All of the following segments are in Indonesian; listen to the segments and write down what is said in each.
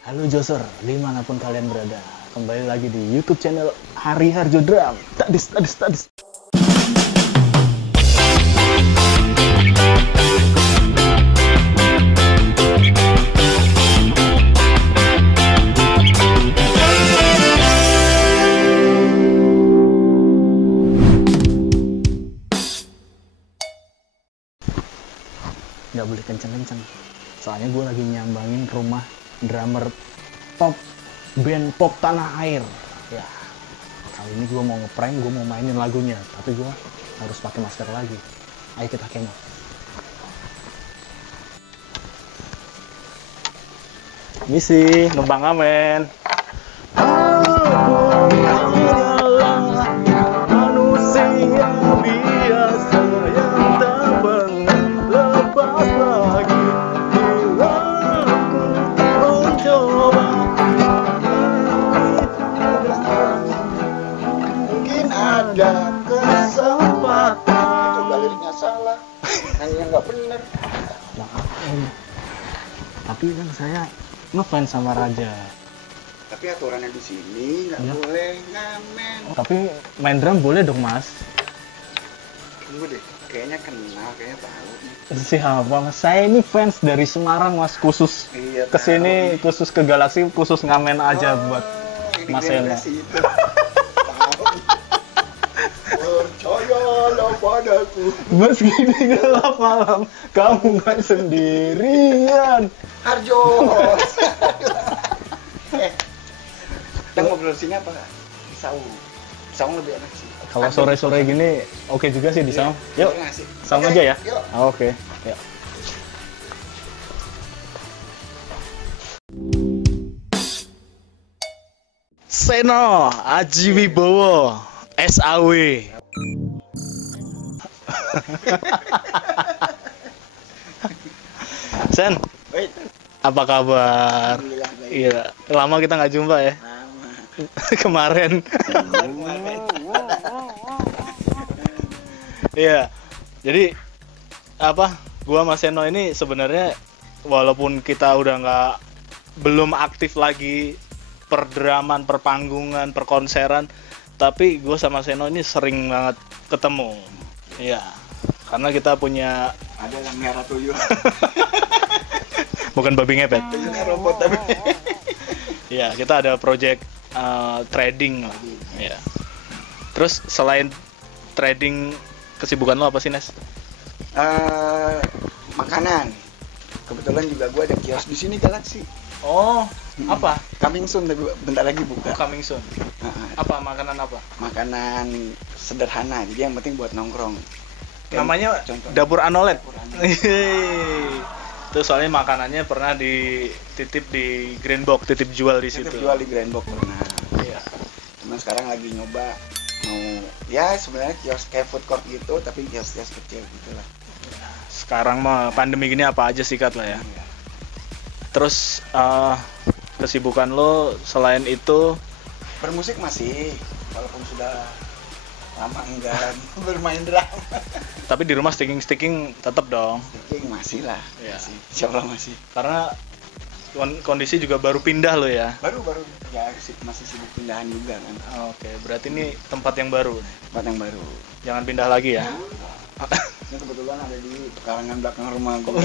Halo Joser, dimanapun kalian berada, kembali lagi di YouTube channel Hari Harjo Drum. Tadis. Nggak boleh kenceng-kenceng, soalnya gue lagi nyambangin rumah drummer top band pop tanah air. Ya, kali ini gue mau ngeprank, gue mau mainin lagunya, tapi gue harus pakai masker lagi. Ayo kita kemo. Misi numpang amen. Ada kesempatan. Itu galerinya salah, nyanyinya nggak bener. Maaf, tapi kan saya ngefans sama Raja. Tapi aturannya di sini nggak Ya. boleh ngamen. Tapi main drum boleh dong mas? Tunggu deh, kayaknya kenal, kayaknya tahu nih. Siapa mas? Saya ini fans dari Semarang mas, khusus Iya, kesini, tahu. khusus ke Galaxy, khusus ngamen aja buat ini Mas Eno. generasi itu. Tahu. Percayalah padaku. Meski di gelap malam, kamu gak sendirian. Harjo. Kita ngobrol sini apa? Di saung. Saung lebih enak sih. Kalau sore-sore gini, oke juga sih di saung. Yuk, saung Oke, aja ya. yuk. Oke, yuk. Seno Aji Wibowo SAW. Sen, Wait. apa kabar? Alhamdulillah baik. Iya, lama kita nggak jumpa ya. Lama. Kemarin. Iya. Jadi apa? Gua sama Seno ini sebenarnya walaupun kita udah belum aktif lagi perdraman, perpanggungan, perkonseran, tapi gue sama Seno ini sering banget ketemu. Iya. Karena kita punya Ada yang merah tuyul. bukan babi ngepet. Tuyulnya robot tapi. Iya, kita ada project trading. Iya. Terus selain trading, kesibukan lo apa sih, Nes? Makanan. Kebetulan juga gue ada kios di sini Galaxy. Oh, apa? Coming soon, tapi bentar lagi buka. Coming soon. Apa makanan apa? Makanan sederhana, jadi yang penting buat nongkrong. Kayak Namanya contoh. Dapur Anolet. Dapur Anolet. Itu soalnya makanannya pernah dititip di Green Box, titip jual di situ. Titip jual di Grand Box pernah. Iya. Cuman sekarang lagi nyoba mau ya sebenarnya kios kayak food court gitu, tapi kios-kios kecil gitulah. Sekarang mah pandemi gini apa aja sikat lah ya. Iya. Terus kesibukan lo selain itu Bermusik masih, walaupun sudah lama enggak bermain drum. tapi di rumah sticking tetap dong. Sticking masih lah. Iya. Masih. Insya Allah masih. Karena kondisi juga baru pindah lo ya. Baru ya masih sibuk pindahan juga kan. Oke, berarti ini tempat yang baru. Tempat yang baru. Jangan pindah lagi ya. Ini kebetulan ada di pekarangan belakang rumah gue. Oh,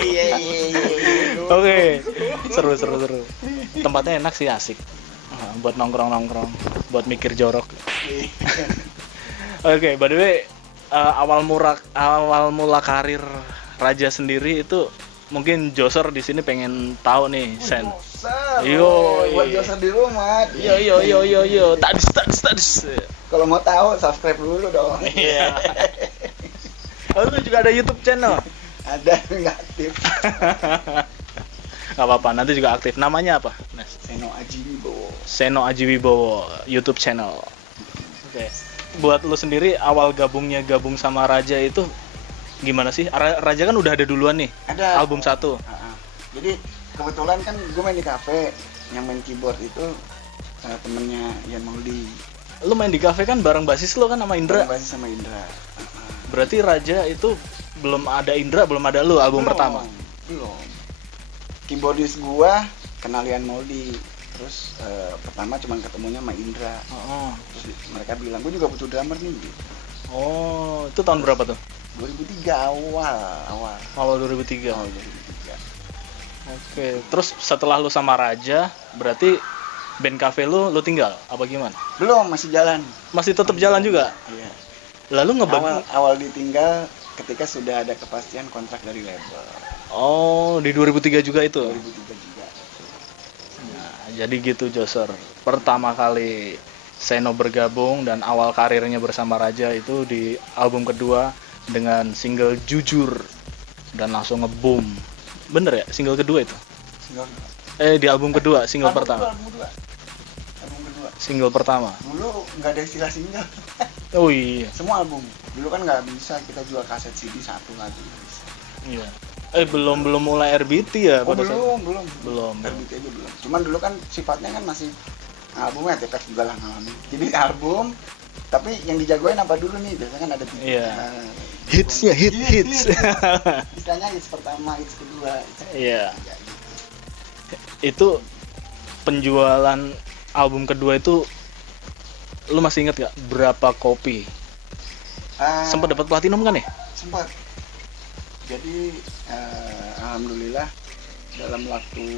iya. Oke, seru. Tempatnya enak sih, asik. Buat nongkrong, buat mikir jorok. Oke, by the way, awal mula karir Raja sendiri itu mungkin Joser di sini pengen tahu nih, Sen. Yo, buat Joser di rumah. Yo. Tadis. Kalau mau tahu subscribe dulu dong. Iya. Oh, lu juga ada YouTube channel? Ada nggak aktif. Gak apa-apa, nanti juga aktif. Namanya apa, Nes? Seno Aji Wibowo. Seno Aji Wibowo YouTube channel. Oke. Buat lu sendiri awal gabung sama Raja itu gimana sih? Raja kan udah ada duluan nih. Ada. Album 1. Jadi kebetulan kan gue main di cafe, yang main keyboard itu temennya Ian Mauldi. Lu main di cafe kan bareng basis lu kan sama Indra. Basis sama Indra. Berarti Raja itu belum ada Indra, belum ada lu album pertama. Belum. keyboardis gua kenalian Moldi. Terus pertama cuman ketemunya sama Indra. Terus mereka bilang gua juga butuh drummer nih gitu. Oh, itu tahun berapa tuh? 2003 awal. Awal 2003. Awal 2003. Oke, terus setelah lu sama Raja, berarti band cafe lu tinggal apa gimana? Belum, masih jalan. Masih tetap jalan juga? Iya. Lalu ngebagi Awal ditinggal ketika sudah ada kepastian kontrak dari label. Oh, di 2003 juga itu? 2003 juga. Nah, jadi gitu Joser. Pertama kali Seno bergabung dan awal karirnya bersama Raja itu di album kedua dengan single Jujur dan langsung nge-boom. Bener ya? Single kedua itu? Di album kedua, single pertama. Album kedua. Single pertama. Dulu nggak ada istilah single. Oh iya. Semua album. Dulu kan nggak bisa kita jual kaset CD satu lagi. Iya. Belum mulai RBT ya pada saat? Belum. RBT aja belum. Cuman dulu kan sifatnya kan masih albumnya TPX juga lah ngalamin. Jadi album, tapi yang dijagoin apa dulu nih? Biasanya kan ada tiga. Iya. Hitsnya hits. Istilahnya hits pertama, hits kedua. Iya. Itu penjualan album kedua itu lu masih inget gak berapa kopi? Sempat dapat platinum kan ya? Sempat. Jadi alhamdulillah dalam waktu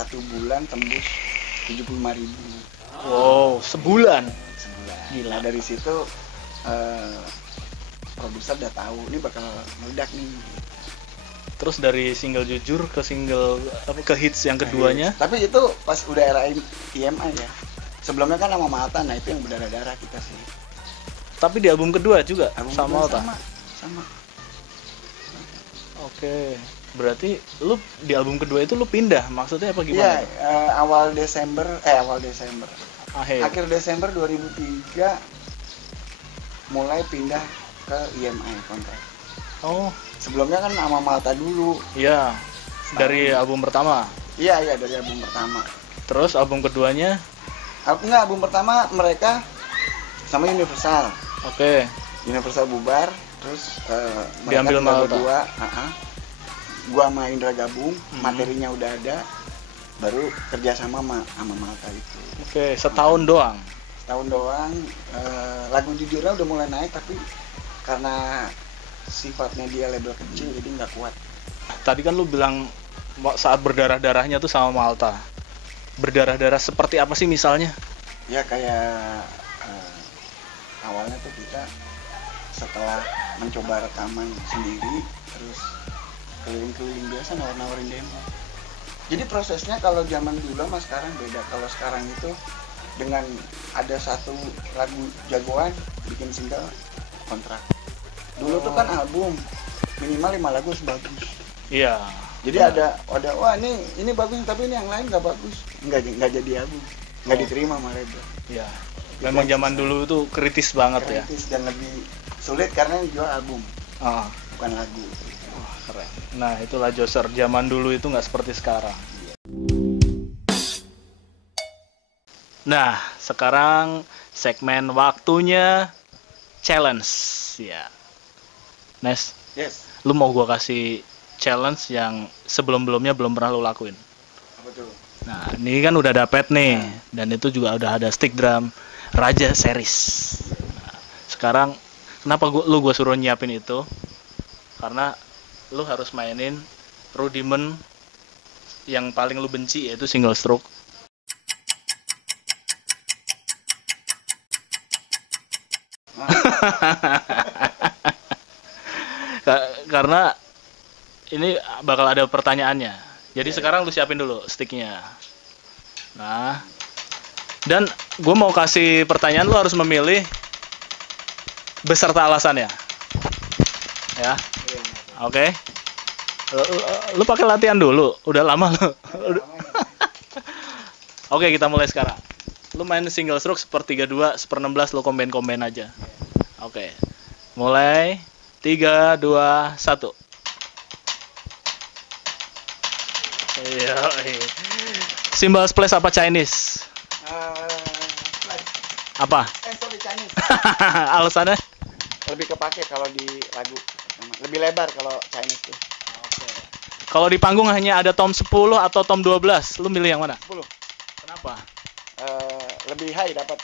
1 bulan tembus 75.000. Wow, sebulan. Gila. Nah, dari situ produser udah tahu ini bakal meledak nih. Terus dari single Jujur ke single ke hits yang keduanya. Tapi itu pas udah era EMI ya. Sebelumnya kan sama Malta, nah itu yang berdarah-darah kita sih. Tapi di album kedua juga sama Malta. Sama. Oke. Berarti lu di album kedua itu lu pindah, maksudnya apa gimana? Iya, awal Desember. Akhir Desember 2003 mulai pindah ke EMI kontrak. Oh, sebelumnya kan sama Malta dulu. Iya. Dari album pertama. Iya, dari album pertama. Terus album keduanya? Album pertama mereka sama Universal. Oke. Universal bubar, terus diambil Malta. Gua sama Indra gabung, materinya udah ada, baru kerja sama Malta itu. Oke, setahun doang. Lagu Jujurnya udah mulai naik, tapi karena sifatnya dia label kecil jadi nggak kuat. Tadi kan lu bilang saat berdarah-darahnya tuh sama Malta. Berdarah-darah seperti apa sih misalnya? Ya kayak awalnya tuh kita setelah mencoba rekaman sendiri, terus keliling-keliling biasa nawarin demo. Jadi prosesnya kalau zaman dulu sama sekarang beda. Kalau sekarang itu dengan ada satu lagu jagoan bikin single kontrak. Dulu tuh kan album minimal 5 lagu harus bagus. Iya. Jadi ada wah ini bagus tapi ini yang lain nggak bagus, nggak jadi album, nggak diterima sama label. Iya. Memang zaman dulu tuh kritis banget ya. Kritis dan lebih sulit karena yang jual album, bukan lagu. Wah, keren. Nah itulah Joser, zaman dulu itu nggak seperti sekarang. Nah sekarang segmen waktunya challenge ya. Nes, yes. Lu mau gua kasih challenge yang sebelum-belumnya belum pernah lu lakuin. Apa tuh? Nah, ini kan udah dapet nih, dan itu juga udah ada stick drum Raja series. Nah, sekarang kenapa gua suruh nyiapin itu? Karena lu harus mainin rudiment yang paling lu benci, yaitu single stroke. Karena ini bakal ada pertanyaannya. Jadi sekarang lu siapin dulu sticknya. Nah, dan gue mau kasih pertanyaan, lu harus memilih beserta alasannya. Ya, oke. Lu pakai latihan dulu. Udah lama lu. Oke, kita mulai sekarang. Lu main single stroke 1/32, 1/16, lu combine aja. Oke. Mulai 3, 2, 1. Iya. Simbol splash apa Chinese? Apa? Chinese. Alasannya? Lebih kepake kalau di lagu. Lebih lebar kalau Chinese tuh. Oke. Kalau di panggung hanya ada tom 10 atau tom 12, lu milih yang mana? 10. Kenapa? Lebih high dapat.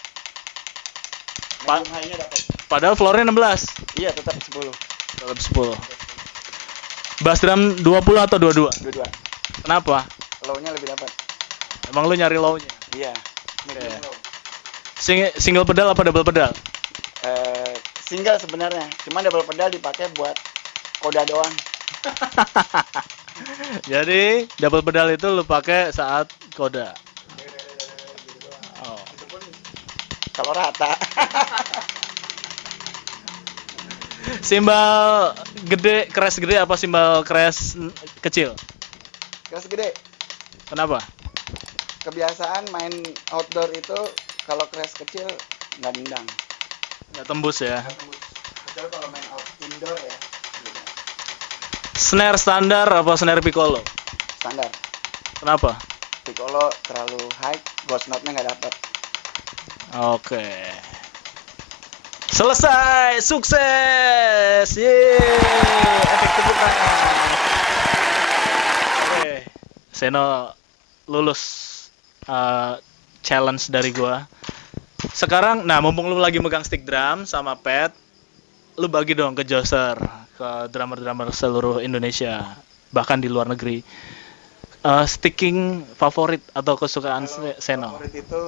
Pa- Medium high-nya dapat. Padahal floornya 16. Iya, tetap 10. Tetap 10. Bass drum 20 atau 22? 22. Kenapa? Low-nya lebih dapat. Emang lu nyari low-nya? Iya. Medium Oke. low. Single pedal apa double pedal? Single sebenarnya, cuma double pedal dipakai buat koda doang. Jadi double pedal itu lu pakai saat koda. Oh. Itu pun kalau rata. Simbal gede, crash gede apa simbal crash kecil? Keras gede. Kenapa? Kebiasaan main outdoor itu kalau crash kecil nggak nendang. Nggak tembus ya. Kecuali kalau main indoor ya. Beda. Snare standar apa snare piccolo? Standar. Kenapa? Piccolo terlalu high, ghost note-nya nggak dapat. Oke. Selesai, sukses. Yeay, efek tepuk tangan. Oke, Seno lulus challenge dari gua. Sekarang, nah mumpung lu lagi megang stick drum sama pad, lu bagi dong ke Joser, ke drummer-drummer seluruh Indonesia, bahkan di luar negeri. Sticking favorit atau kesukaan Seno? Favorit itu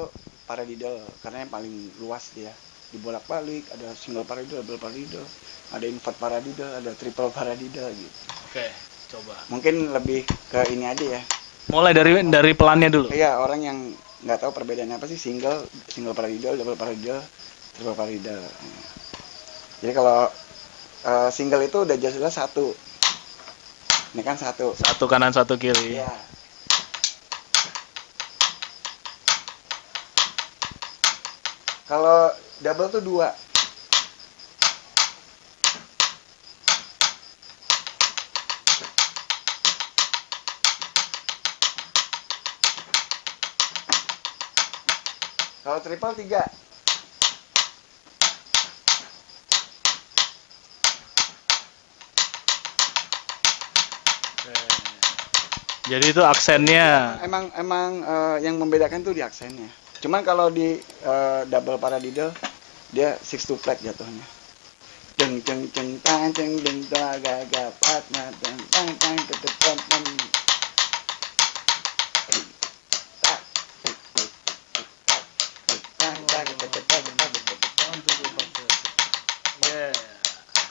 paradiddle karena yang paling luas dia. Dibolak-balik, ada single paradiddle, double paradiddle, ada invert paradiddle, ada triple paradiddle gitu. Oke, coba. Mungkin lebih ke ini aja ya. Mulai dari pelannya dulu. Iya, orang yang nggak tahu perbedaannya apa sih single paradiddle, double paradiddle, triple paradiddle. Jadi kalau single itu udah jelas satu. Ini kan satu. Satu kanan, satu kiri. Iya. Kalau double tuh 2. Kalau triple 3. Jadi itu aksennya. Emang yang membedakan tuh di aksennya. Cuman kalau di double paradiddle dia 6/2 flat jatuhnya. Ceng ceng ceng tang ceng deng ga ga pat na tang tang tang tetep pam.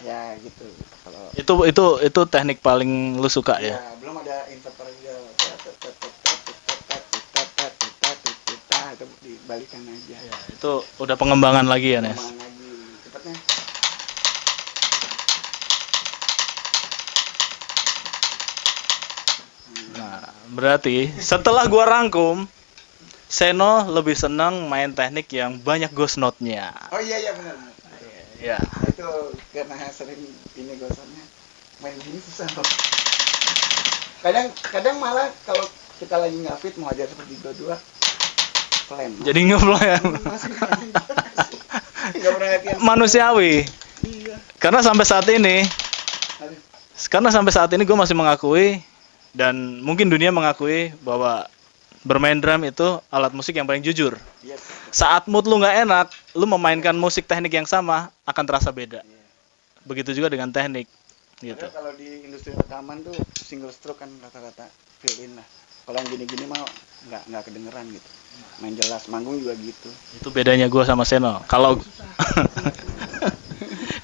Ya gitu. Kalau Itu teknik paling lu suka ya? belum ada invert paradiddle. Itu dibalikan aja. Ya, itu udah pengembangan lagi ya, Nes. Pengembangan lagi. Cepatnya. Nah, berarti setelah gua rangkum, Seno lebih senang main teknik yang banyak ghost note-nya. Oh iya benar. Ya. Itu karena sering ini gosoknya main gini susah loh. Kadang malah kalau kita lagi nggak fit mau ajar seperti dua plan. Jadi ngeplan. Nggak pernah latihan. Manusiawi. Iya. Karena sampai saat ini Aduh. gue masih mengakui dan mungkin dunia mengakui bahwa bermain drum itu alat musik yang paling jujur. Yes. Saat mood lu nggak enak, lu memainkan musik teknik yang sama akan terasa beda. Begitu juga dengan teknik, gitu. Padahal kalau di industri rekaman tuh single stroke kan rata-rata fill in lah. Kalau yang gini-gini mah nggak kedengeran gitu. Main jelas, manggung juga gitu. Itu bedanya gue sama Seno. Kalau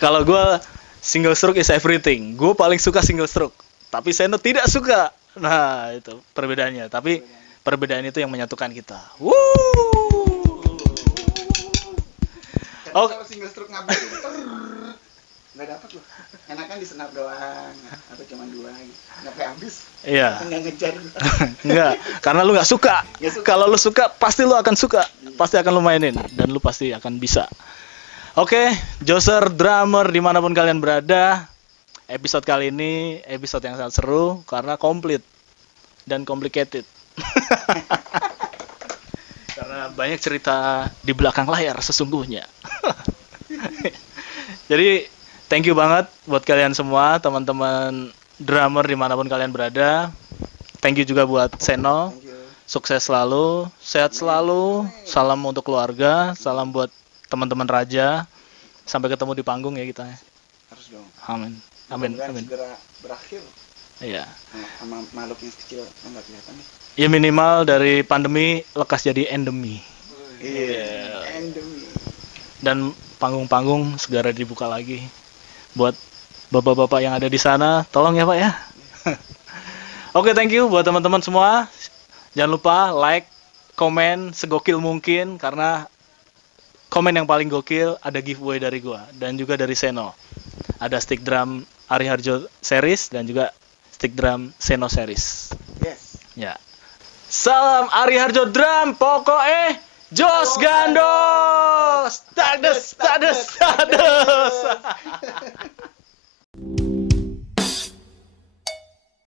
kalau gue single stroke is everything. Gue paling suka single stroke. Tapi Seno tidak suka. Nah itu perbedaannya. Tapi perbedaan itu yang menyatukan kita. Woo! Oh. Kalau single stroke ngabur itu nggak dapat loh. Enakan di senap doang atau cuma 2 gitu. Sampai habis. Iya. Nggak ngejar. Enggak, karena lu nggak suka. Kalau lu suka, pasti lu akan suka. Pasti akan lu mainin dan lu pasti akan bisa. Oke, Joser drummer dimanapun kalian berada, episode kali ini episode yang sangat seru karena komplit dan complicated. Karena banyak cerita di belakang layar sesungguhnya. Jadi thank you banget buat kalian semua teman-teman drummer dimanapun kalian berada. Thank you juga buat Seno. Thank you. Sukses selalu, sehat selalu. Salam untuk keluarga, salam buat teman-teman Raja. Sampai ketemu di panggung ya kita. Harus dong. Amin. Amin. Mudah-mudahan Amin. segera berakhir. Iya. Sama makhluk yang kecil yang nggak kelihatan nih. Ya minimal dari pandemi lekas jadi endemi. Iya. Endemi. Dan panggung-panggung segera dibuka lagi. Buat bapak-bapak yang ada di sana, tolong ya Pak ya. Oke, thank you buat teman-teman semua. Jangan lupa like, komen segokil mungkin karena komen yang paling gokil ada giveaway dari gua dan juga dari Seno. Ada stick drum Ari Harjo series dan juga stick drum Seno series. Yes. Ya. Salam Ari Harjo drum, pokoknya Jos Gandos. Tades.